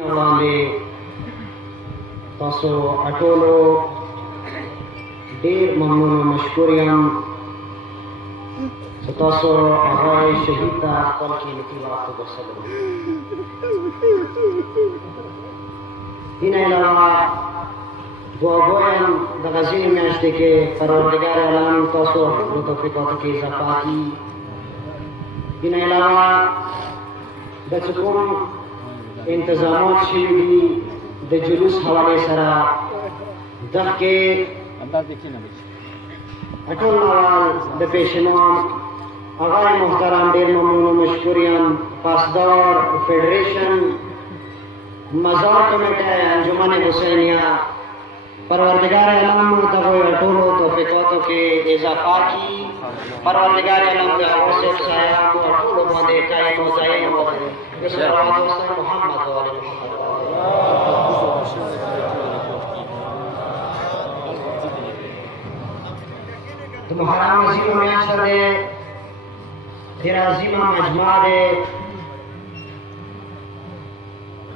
وړاندې تاسو ټولو ډېر ممنون او مشکور یم چې تاسو هغه شهید ته خپل قیمتي وخت وبخښلو. دین علاوه دعا گویم دغه ځینې میاشتې کې پروردګار عالم تاسو ټولو توفیقاتو کې اضافه کړي. دین علاوه د چې کوم انتظامات شوي دي د جلوس حوالې سره دغه کې ټول نوال د پیشنام آقای محترم ډېر ممنون و مشکور یم. پاسدار فیډریشن مزار کمیټه انجمن حسینیه پروردگار عالم دغه ټولو توفیقاتو کې اضافه کړي. پروردگار عالم د هغو صاحب صاحبانو ټولو باندې قایم و ظاهر وکړي. صلوات وسلام محمد و آل محمد. د محرم عظیمه میاشت دی، ډېره عظیمه مجمع دی.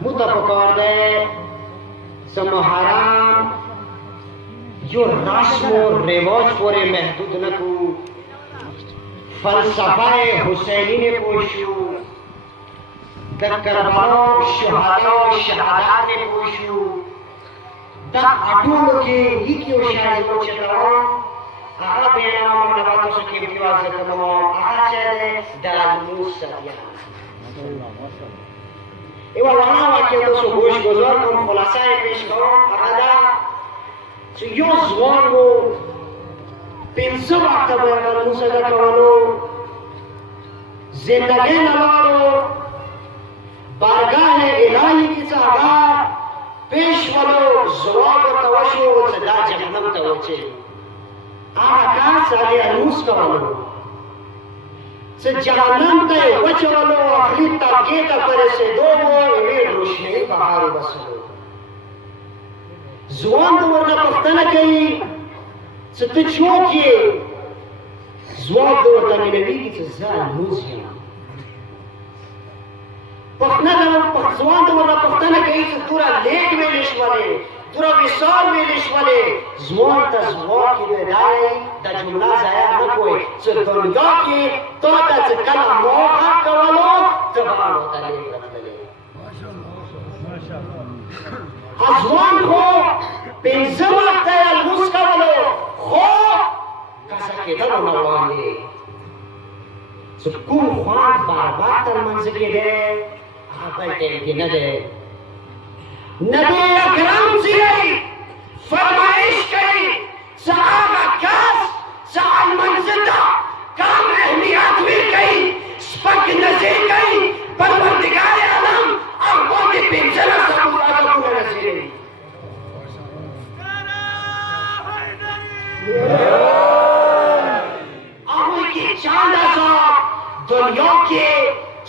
موږ ته پکار دی چې محرم یو رسم و رواج پورې محدود نه کړو، فلسفه حسینی نه پوه شو، د کربلا شهدا و شهادت نه پوه شو. دا ټولو کې هیڅ یو شی زموږ چې کوم هغه بیانوم نه به تاسو کې امتیاز کوم. هغه چې دی د لمونځ صدیان یوه وړه واقعه تاسو گوش گذار کوم، خلاصه یې پیش کوم. هغه دا چې یو ځوان و، پنځه وخته به یې لمونځ ادا کولو، زندګۍ نه لاړو، بارگاه الهی کې څه هغه پیش ولو، ځواب ورته وشو چې دا جهنم ته وچې. هغه کس هغې لمونځ کولو چې جهنم ته یې وچولو، اخري طبقې ته په رسېدو و، یوې روشنایي بهار یې بسلو. ځوان د ورنه پوښتنه کوي چې ته څوک یې؟ ځواب د ورته ملوېږي چې زه لمونځ یم. ځوان د ورنه پوښتنه کوي چې دومره لیټ ویلې شولې، دومره وصال ویلې شولې. ځوان ته ځواب کې دا دی، دا جمله ضایع نه کوئ چې دنیا کې تا ته چې کله موقع کولو ته به ورته لیټ راتللې. ځوان خو پنځه وخته یې لمونځ کولو، خو قضا کېدلو نه وړاندې چې کوم خوند برباد تر منځ کې دی هغه بل ټایم کې نه دی. نبی اکرم چې فرمایش کوي چې هغه کس چې المنزل ته کم اهمیت ورکوي، سپک نظر کوي، پروردګار عالم هغه باندې پنځلس عذابونه نازلوي. هغوی کې چند عذاب دنیا کې،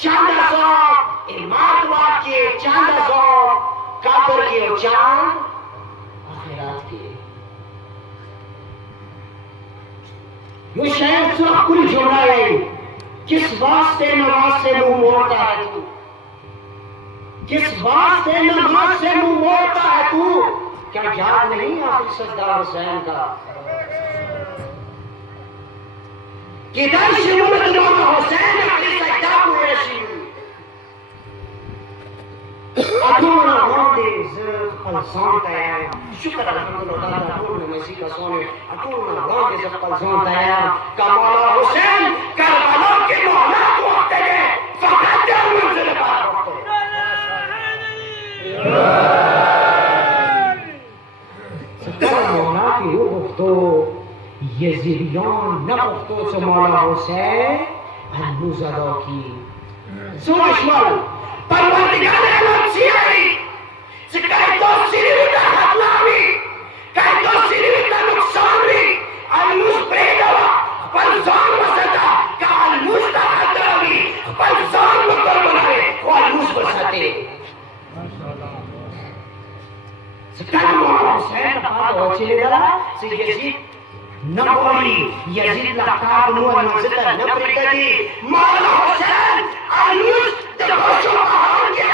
چند عذاب ایمان واک کې، چند عذاب قبر کې او چند آخرت کې. یو شاعر څو ښکلې جمله وایي، کس واسطے نماز سے منہ موڑتا ہے تو، کس واسطے نماز سے منہ موڑتا ہے تو، کیا یاد نہیں آخر سردار حسین کا کہ در شمول امام حسین علی سجدہ ہوئے شی ادونا وانده ز خپلسان تایم. شکر الحمدلله ټول مزي کسانو ادونا وانده ز خپلسان تایم. کمالا حسین کربلا کې مهلت وخت دی، فقط د منزل لپاره وخت دی. ستر مولا کې وغوښتو یزیدیان نه غوښتو چې مولا حسین لمونځ ادا کړي. څومره شمال پروردگار عالم چیایی چې کله تو سیری ته خطر وي، کله تو سیری ته نقصان وي، لمونځ پرېږده، خپل ځان وساته. که لمونځ ته خطر وي، خپل ځان مه قربانوې، خو لمونځ وساتې. چې کله مولا حسین ته پته وچېدله چې یزید نه غواړي، یزید لقب نور منزل ته نه پرېږدي، مولا حسین لمونځ د خوشو بهار کې